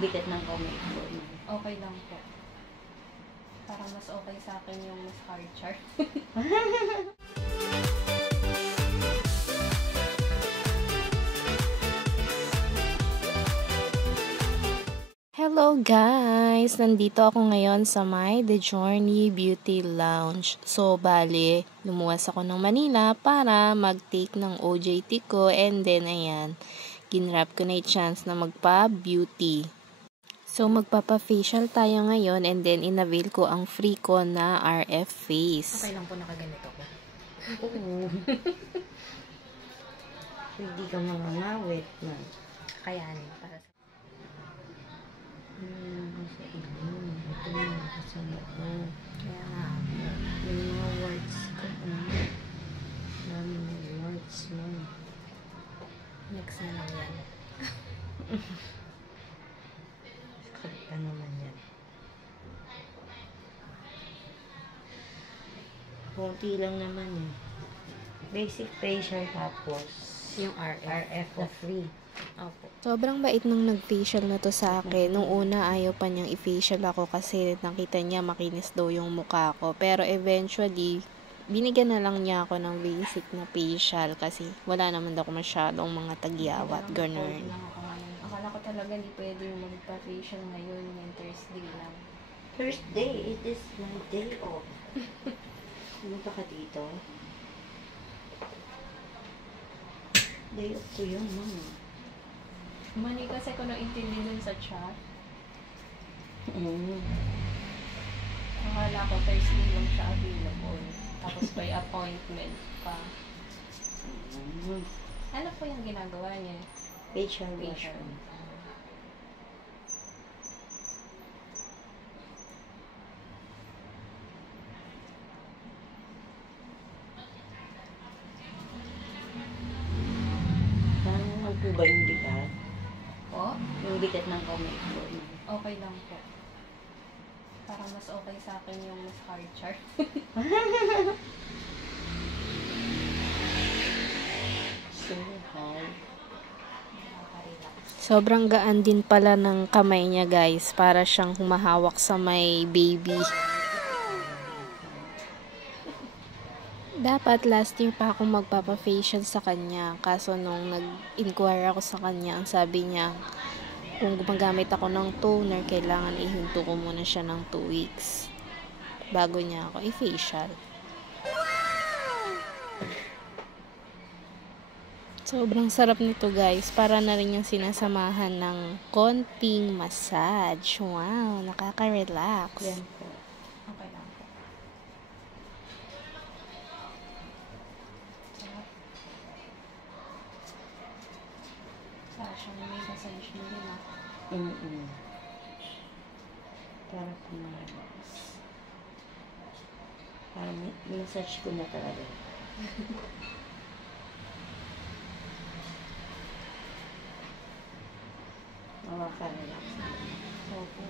Yung bigat ng kamay ko. Okay lang po. Parang mas okay sa akin yung mas hard chart. Hello guys! Nandito ako ngayon sa my The Journey Beauty Lounge. So, bale, lumuwas ako ng Manila para mag-take ng OJT ko and then, ayan, ginrab ko na yung chance na magpa-beauty. So, magpapa-facial tayo ngayon and then inavail ko ang free ko na RF face. Okay lang po nakaganito ko. Oo. Hindi ka mangangawit na. Kakayanin para sa... Sa ilong. Ito yung kasama ko. Kaya nga. Yung mga warts ko. Daming warts mo. Next na lang yan. Sakit pa naman yan. Kunti lang naman eh. Basic facial tapos Yung RF. RF na free. Opo. Sobrang bait nung nag-facial na to sa akin. Nung una, ayaw pa niyang i-facial ako kasi nakita niya makinis daw yung mukha ko. Pero eventually, binigyan na lang niya ako ng basic na facial kasi wala naman daw masyadong mga tagyawat, ganun. Akala ko talaga hindi pwede yung magpa-facial ngayon. Yung Thursday lang. Thursday, it is my day off. Pumunta ka dito? Day off ko yun, mama. Mali kasi ko naintindi dun sa chat. Akala ko Thursday lang siya available. Tapos by appointment pa. Ano po yung ginagawa niya? Facial wash. Facial. Ano po ba yung bigat? Po? Yung bigat ng kamay ko. Okay lang po. Parang mas okay sa akin yung mas hard chart. So hard. Nakaka-relax. Sobrang gaan din pala ng kamay niya, guys. Para siyang humahawak sa may baby. Dapat last year pa ako magpapa-facial sa kanya. Kaso nung nag-inquire ako sa kanya, ang sabi niya, kung gumagamit ako ng toner, kailangan ihinto ko muna siya ng 2 weeks. Bago niya ako i-facial. Sobrang sarap nito, guys. Para na rin yung sinasamahan ng konting massage. Wow, nakaka-relax. Yan po. Okay lang po. Sarap. Sarap siyang may massage mo din ah. Para kumarelax. Para massage ko na talaga. Makaka-relax. Opo.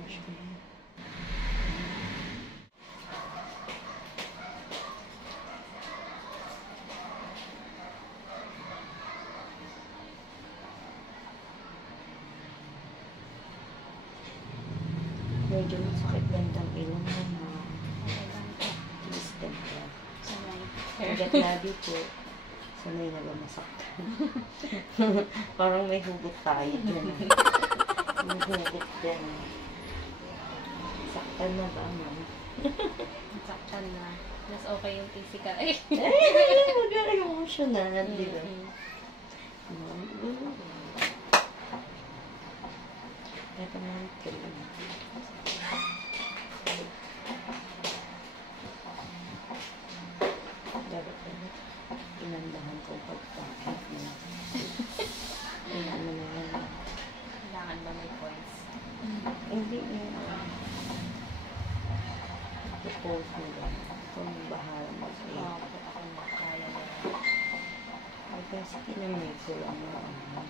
Wash ko yan. Medyo masakit gandang ilong mo na Okay lang po. distant ka. Sanay. Hanggat labi po, sanay na ba masaktan? Parang may hugot tayo dyan. May hugot dyan. Saktan na ba, ma'am? Saktan na. Mas okay yung physical. Ay! Magaling emotional, di ba? Ito naman ito. Dapat inandahan ko pagpapit na. Ano na yan. Kailangan ba may points? Hindi na. I-post mo lang. Kung bahala mo sa'yo. Kasi kinamay ko lang na ano.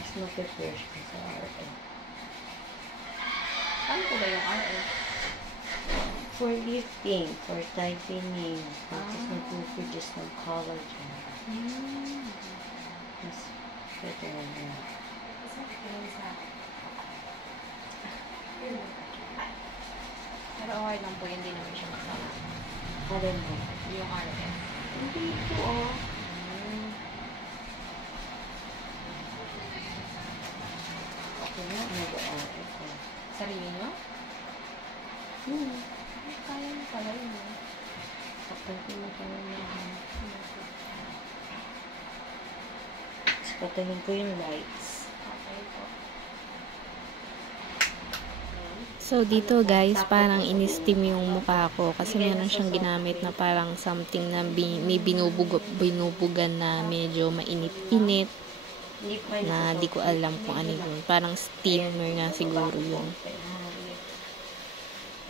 Mas mag-prepare siya sa RF. Ano po ba yung RF? For lifting, for tightening, tapos nag-produce ng collagen. Mas better na yan. Pero okay lang po, hindi naman siya masama. Alin mo? Yung RF. Hindi po Okay na, nag-RF ko. Sarili nyo? Kaya mo pala yun. Kapag pinakain na Tapos patayin ko yung lights. Okay po. So, dito guys, parang in-steam yung mukha ko kasi meron siyang ginamit na parang something na may binubugan na medyo mainit-init na di ko alam kung ano yun. Parang steamer nga siguro yun.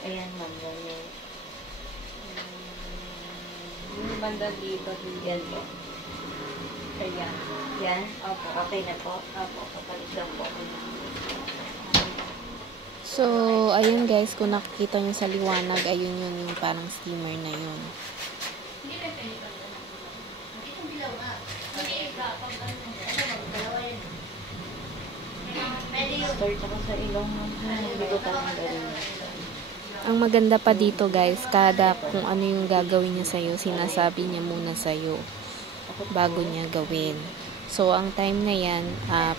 Ayan, ma'am. Ganyan. Yung banda dito. Yan po. Ayan. Yan? Opo. Okay na po? Opo. Kapalit lang po. So, ayun guys, kung nakikita nyo sa liwanag, ayun yun yung parang steamer na yun. Start ako sa ilong mo. Hindi ko parang galing. Ang maganda pa dito guys, kada kung ano yung gagawin niya sa'yo, sinasabi niya muna sa'yo bago niya gawin. So, ang time na yan,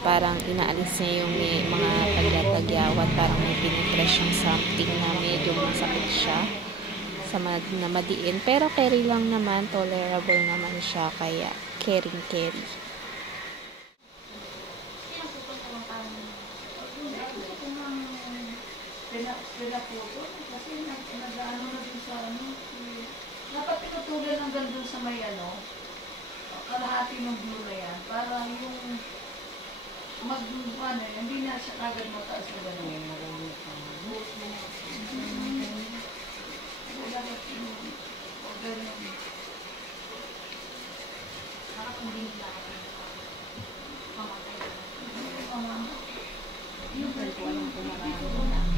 parang inaalis niya yung may mga tagya-tagyawat, parang may pinipress yung something na medyo masakit siya sa na madiin. Pero carry lang naman, tolerable naman siya, kaya caring-carry. Pinaputo kasi nag-ano na din sa ano. Dapat pinutuloy ng gandun sa may ano, kalahati ng blue na yan. Para yung mag-ano, hindi na siya agad mataas na gano'n. Dapat yung gano'n. Parang kung hindi nila pamatay. Yung Hindi ko alam kung marami na.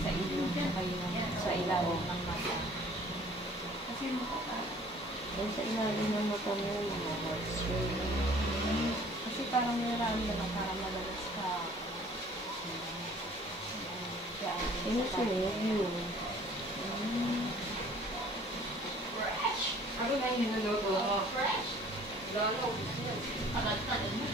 Sa ilong kayo sa ilalim ng mata. kasi Doon sa ilalim ng mata mo, mga moisture. Kasi parang marami na lang para malalas ka. Sinusunod yun. Ano na yung niluluto mo? Fresh! Lalo. Agad-agad mo.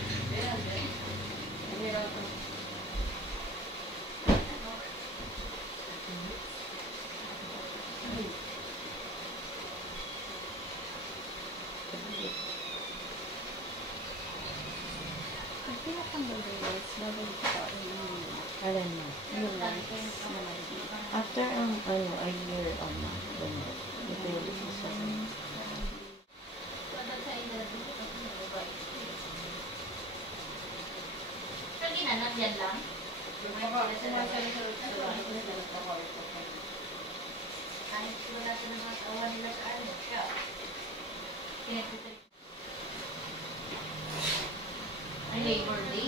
Kasi natanggal yung lights, bagay ko pa Alam mo. yung lights na mali. After a year, ito yung isa. Yan lang? Kahit wala sa mga awa nila sa ano. Ay, Labor Day.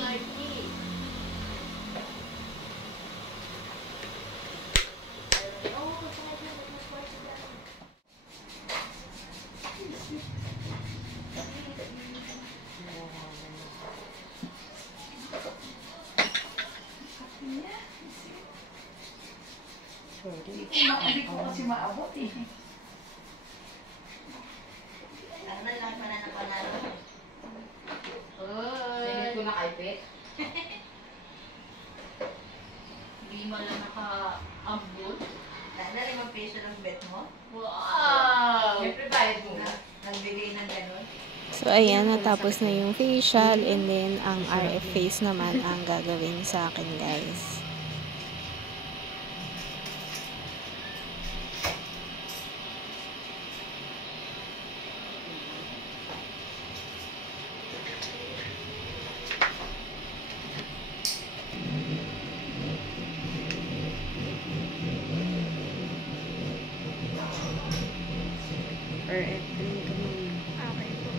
Sorry. Hindi ko kasi maabot eh. Ano na lang pananapanalo? Sige ko na kaipit. Hindi mo lang naka-ambul. Dahil 5 piso ng bet mo? Wow! Siyempre bayad mo na. Nagbigay ng gano'n. So, ayan, natapos na yung facial and then ang RF face naman ang gagawin sa akin, guys. RF cream ka muna. Okay po.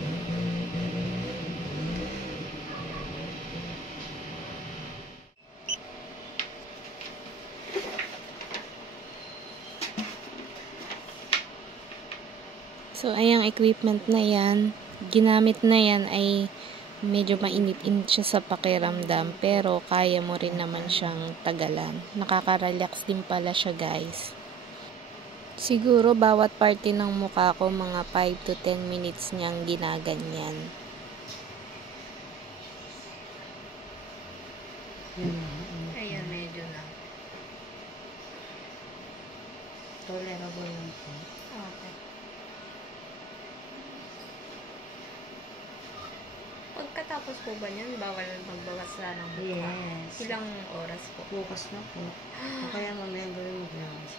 So, ayang equipment na yan, ginamit na yan ay medyo mainit-init siya sa pakiramdam, pero kaya mo rin naman siyang tagalan. Nakaka-relax din pala siya, guys. Siguro, bawat parte ng mukha ko, mga 5 to 10 minutes niyang ginaganyan. Ayan, medyo na. Tolerable lang po. Okay. Pagkatapos po ba niyan, bawal magbawas na ng mukha? Yes. Ilang oras po? Bukas na po. O kaya mamaya gawin mo glass.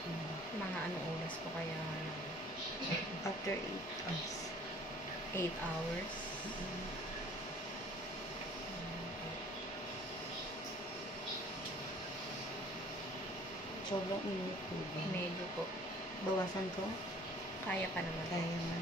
Mga anong oras po kaya? After 8 hours. 8 hours? Sobrang init po ba? Medyo po. Bawasan to? Kaya pa naman. Kaya naman.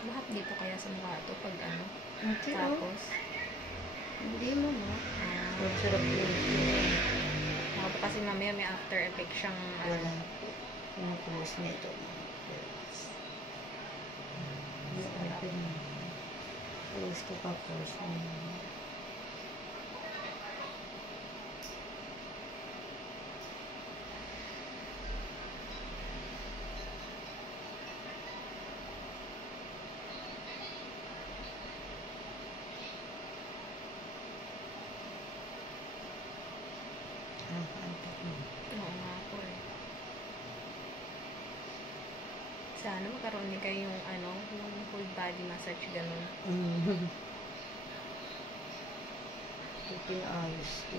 Bakit di po kaya sa mukha ito pag ano? Ate, oh. Tapos, Hindi mo, no? ah, Ang sarap yun. baka kasi mamaya may after effect siyang Wala. Yung close nito. Open mo. Close ko pa close mo. Oo nga po eh. Sana magkaroon din kayo yung ano, yung full body massage ganun. Ito yung ayos ko.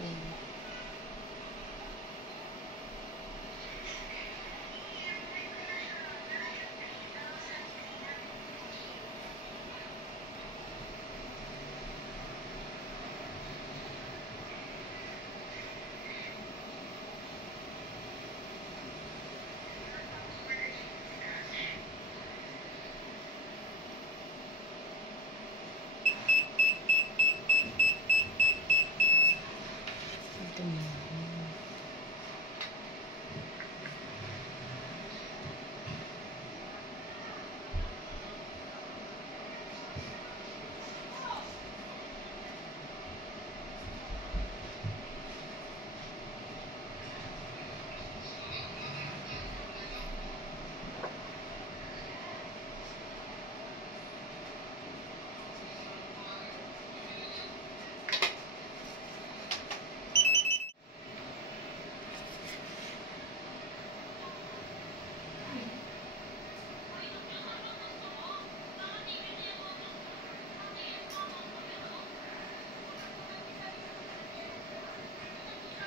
Ito na.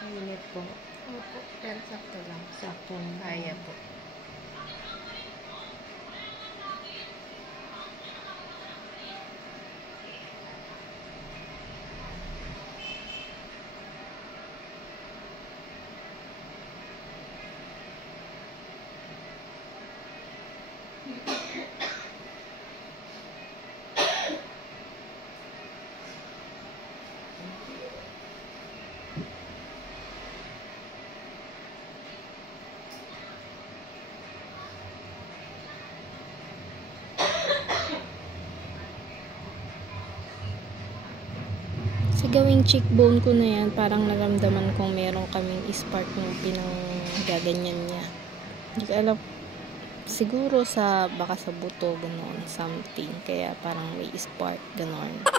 Init po. Opo, pero sakto lang. Sakto na. Kaya po. gawing cheekbone ko na yan, parang naramdaman kong meron kaming spark nung pinanggaganyan niya. Hindi ko alam, siguro baka sa buto, gano'n, something. Kaya parang may spark, gano'n.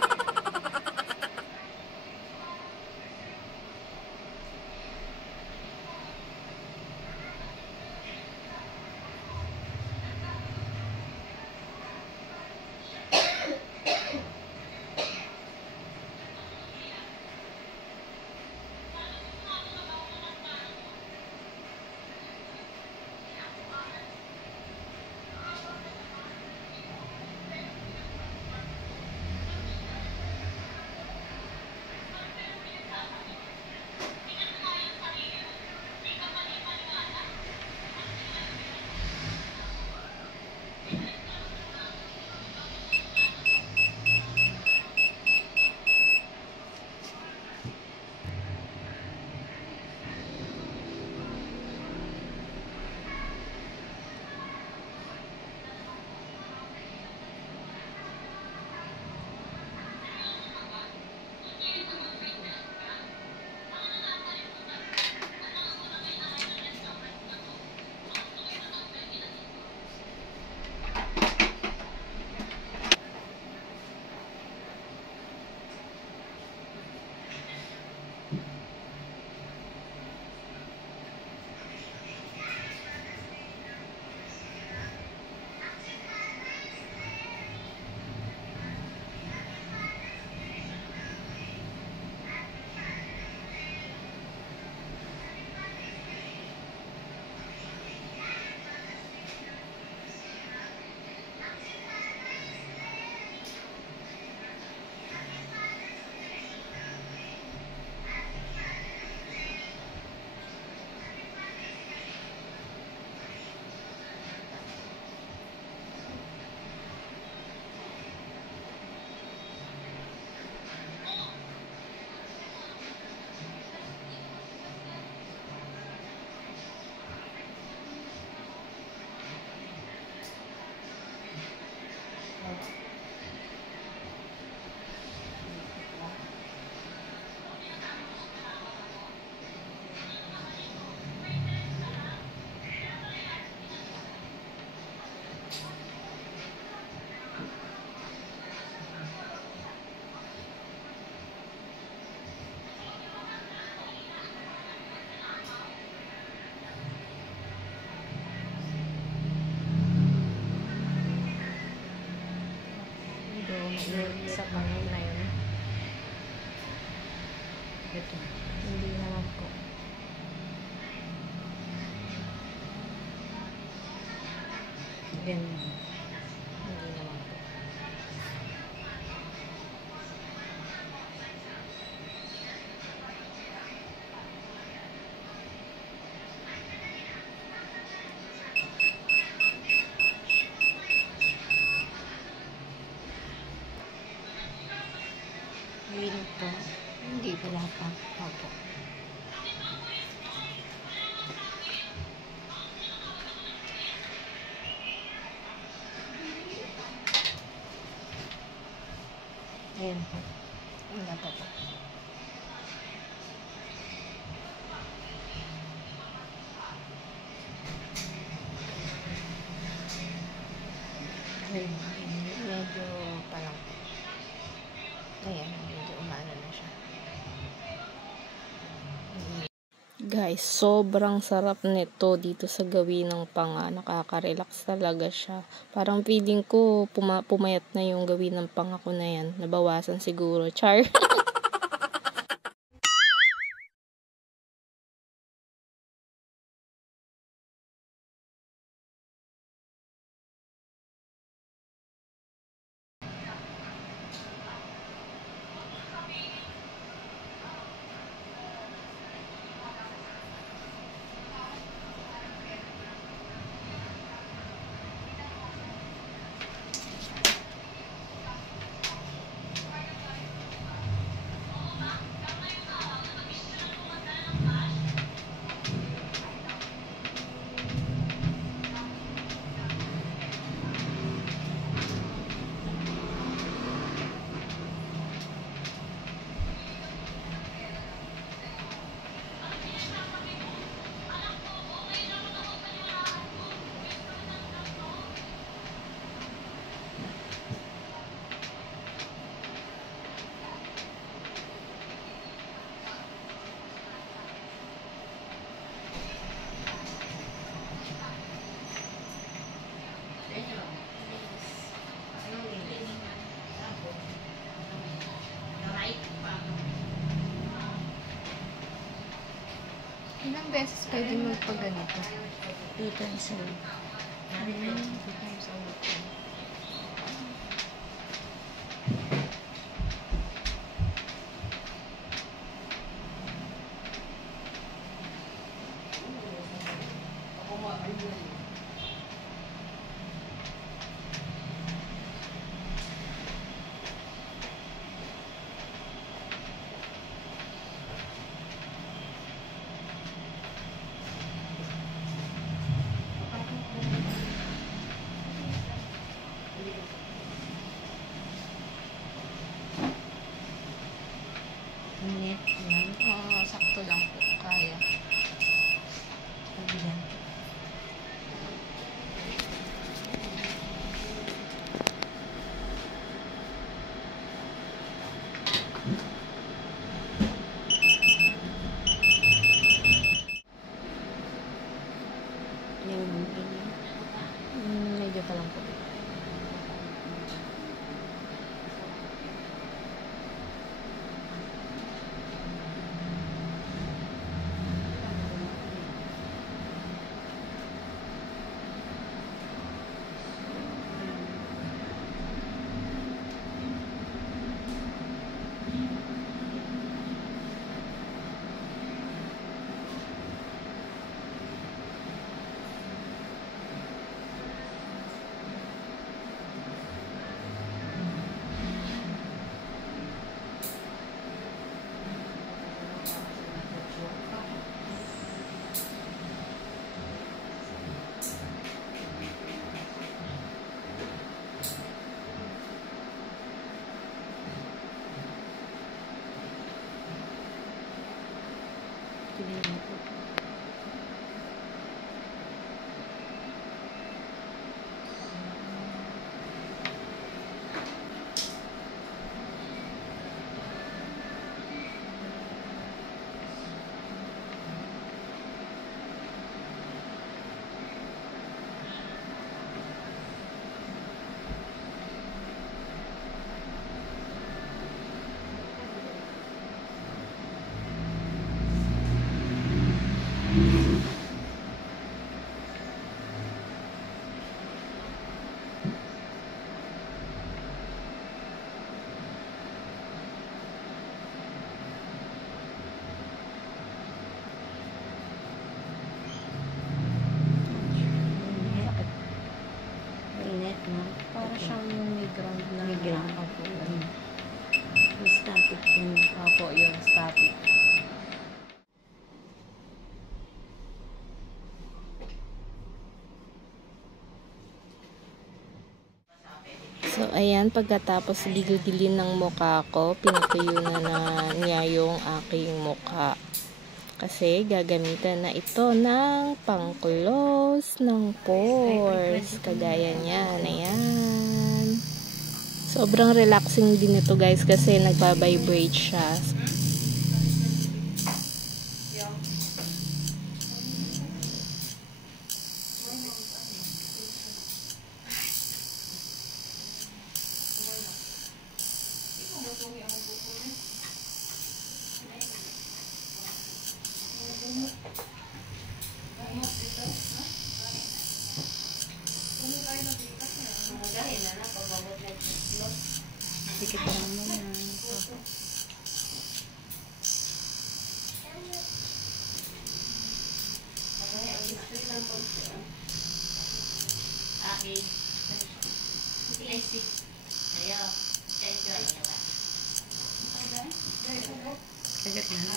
Sa pangalan na yun. Ito. Hindi naman po. Ganyan. Hindi naman po. Ayun po. Hindi pala pa. Opo. Ayan po. Wala pa po. Ayun. Medyo parang po. Ayan, medyo umano na siya. Guys, sobrang sarap nito dito sa gawin ng panga. Nakaka-relax talaga siya. Parang feeling ko pumayat na yung gawin ng panga ko na yan. Nabawasan siguro. Char! Ilang beses pwede magpaganito? 2 times a week. 2 times a week. Init. Yan. Oo, sakto lang po. Kaya. Yan. Medyo pa lang po. Init, no? Para siyang may ground na. May ground. Opo. May static yun. Opo, yun. Static. So, ayan, pagkatapos gigilin ng mukha ko, pinatuyo na niya yung aking mukha. Kasi, gagamitan na ito ng pang-close ng pores. Kagaya niyan. Ayan. Sobrang relaxing din ito, guys, kasi nagpa-vibrate siya. Dikit lang mo na. Kagat na.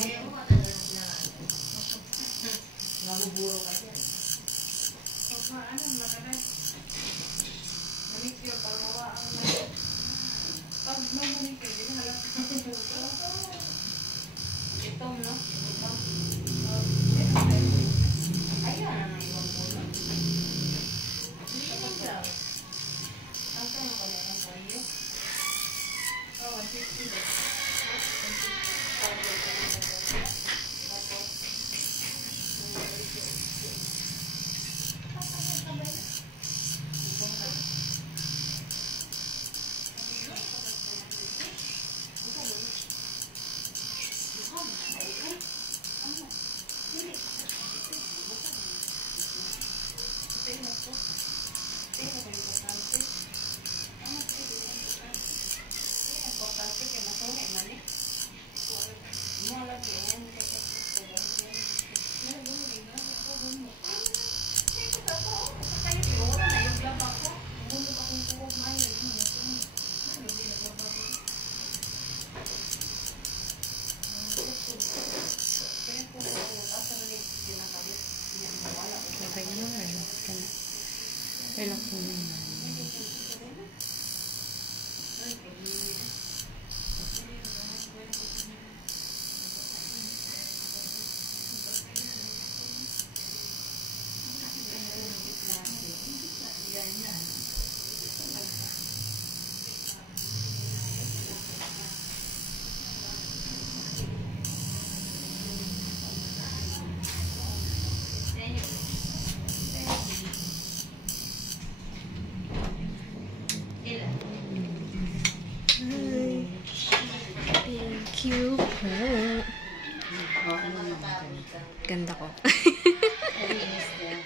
Nabuburo ka dyan. Pag mamunikil, hindi na lang Itong, no? Itong. Ayan na na ibang puno. Hindi na siya. Ang tanong ko na lang kayo. Oh, 150 ba? Kailan po yun? Thank you po. Oh, ano naman? Ganda ko. Malinis din.